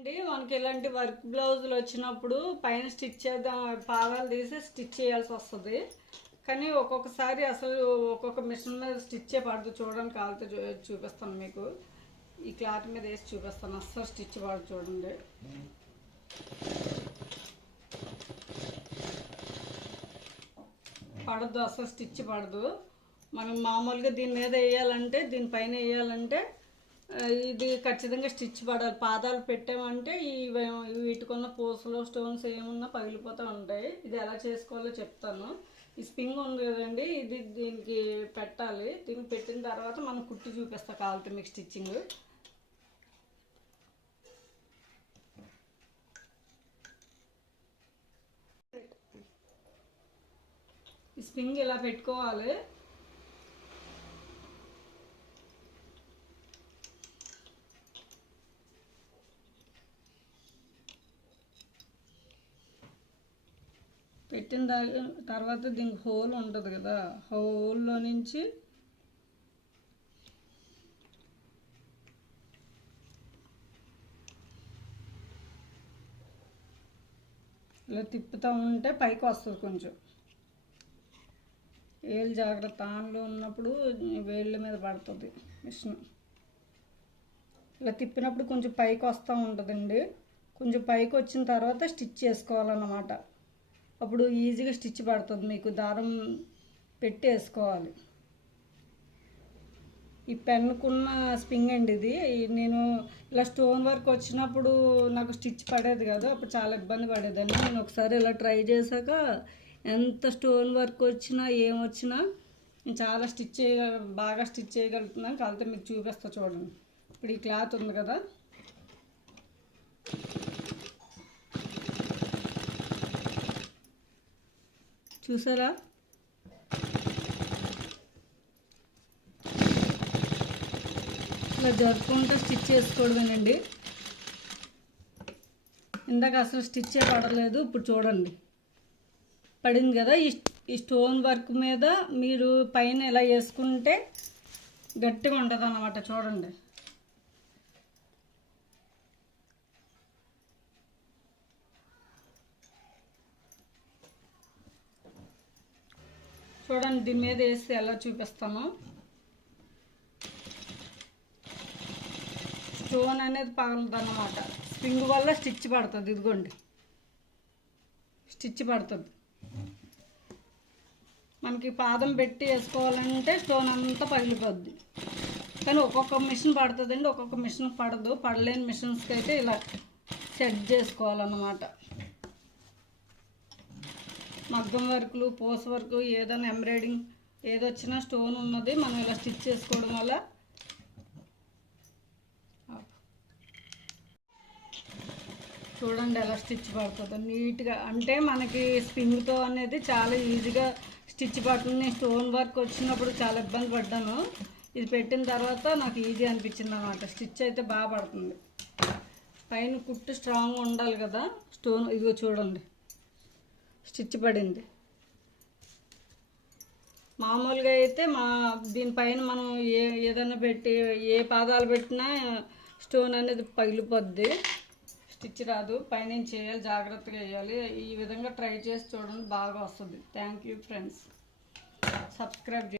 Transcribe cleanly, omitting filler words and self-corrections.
అండి మనకి ఇలాంటి వర్క్ బ్లౌజులు వచ్చినప్పుడు పైన స్టిచ్ చేద్దాం పాదాలు తీసి స్టిచ్ చేయాల్సి వస్తుంది. కానీ ఒక్కొక్కసారి అసలు ఒక్కొక్క మిషన్ మీద స్టిచ్ పడదు. చూడండి, కాలుతో చూపిస్తాను మీకు. ఈ క్లాత్ మీద వేసి చూపిస్తాను. అస్సలు స్టిచ్ పడదు. చూడండి, పడద్దు, అసలు స్టిచ్ పడదు. మనం మామూలుగా దీని మీద వేయాలంటే, దీనిపైన వేయాలంటే ఇది ఖచ్చితంగా స్టిచ్ పడాలి. పాదాలు పెట్టామంటే వీటికున్న పూసలు స్టోన్స్ ఏమున్నా పగిలిపోతూ ఉంటాయి. ఇది ఎలా చేసుకోవాలో చెప్తాను. ఈ స్ప్రింగ్ ఉంది కదండి, ఇది దీనికి పెట్టాలి. దీనికి పెట్టిన తర్వాత మనం కుట్టి చూపిస్తా కావాలంటే మీకు స్టిచ్చింగ్. ఈ స్ప్రింగ్ ఇలా పెట్టుకోవాలి. పెట్టిన తర్వాత దీనికి హోల్ ఉంటుంది కదా, హోల్లో నుంచి ఇలా తిప్పుతూ ఉంటే పైకి వస్తుంది. కొంచెం వేలు జాగ్రత్త, ఆన్లో ఉన్నప్పుడు వేళ్ళ మీద పడుతుంది మిషన్. ఇలా తిప్పినప్పుడు కొంచెం పైకి వస్తూ ఉంటుందండి. కొంచెం పైకి వచ్చిన తర్వాత స్టిచ్ చేసుకోవాలన్నమాట. అప్పుడు ఈజీగా స్టిచ్ పడుతుంది. మీకు దారం పెట్టి వేసుకోవాలి. ఈ పెన్నుకున్న స్ప్రింగ్ అండి ఇది. నేను ఇలా స్టోన్ వర్క్ వచ్చినప్పుడు నాకు స్టిచ్ పడేది కాదు, అప్పుడు చాలా ఇబ్బంది పడేదాన్ని. నేను ఒకసారి ఇలా ట్రై చేశాక ఎంత స్టోన్ వర్క్ వచ్చినా ఏమొచ్చినా నేను చాలా బాగా స్టిచ్ చేయగలుగుతున్నాను. కాకపోతే మీకు చూపిస్తా చూడండి. ఇప్పుడు ఈ క్లాత్ ఉంది కదా, చూసారా? ఇలా జరుపుకుంటూ స్టిచ్ చేసుకోవడమేనండి. ఇందాక అసలు స్టిచ్ పడలేదు, ఇప్పుడు చూడండి పడింది కదా. ఈ స్టోన్ వర్క్ మీద మీరు పైన ఇలా వేసుకుంటే గట్టిగా ఉంటుంది అన్నమాట. చూడండి, చూడండి దీని మీద వేసి ఎలా చూపిస్తాను. స్టోన్ అనేది పగలదు అన్నమాట. స్ప్రింగ్ వల్ల స్టిచ్ పడుతుంది. ఇదిగోండి, స్టిచ్ పడుతుంది. మనకి పాదం పెట్టి వేసుకోవాలంటే స్టోన్ అంతా పగిలిపోద్ది. కానీ ఒక్కొక్క మిషన్ పడుతుందండి, ఒక్కొక్క మిషన్ పడదు. పడలేని మిషన్స్కి అయితే ఇలా సెట్ చేసుకోవాలన్నమాట. మగ్గం వర్కులు, పూస వర్క్, ఏదైనా ఎంబ్రాయిడింగ్ ఏదొచ్చినా స్టోన్ ఉన్నది మనం ఇలా స్టిచ్ చేసుకోవడం వల్ల చూడండి ఎలా స్టిచ్ పడుతుందో నీట్గా. అంటే మనకి స్ప్రింగ్తో అనేది చాలా ఈజీగా స్టిచ్ పడుతుంది. స్టోన్ వర్క్ వచ్చినప్పుడు చాలా ఇబ్బంది పడ్డాను. ఇది పెట్టిన తర్వాత నాకు ఈజీ అనిపించింది అన్నమాట. స్టిచ్ అయితే బాగా పడుతుంది. పైన కుట్టు స్ట్రాంగ్ ఉండాలి కదా. స్టోన్ ఇదిగో చూడండి, స్టిచ్ పడింది. మామూలుగా అయితే దీనిపైన మనం ఏదైనా పెట్టి ఏ పాదాలు పెట్టినా స్టోన్ అనేది పగిలిపోద్ది, స్టిచ్ రాదు. పైన చేయాలి, జాగ్రత్తగా వేయాలి. ఈ విధంగా ట్రై చేసి చూడండి, బాగా వస్తుంది. Thank you friends. సబ్స్క్రైబ్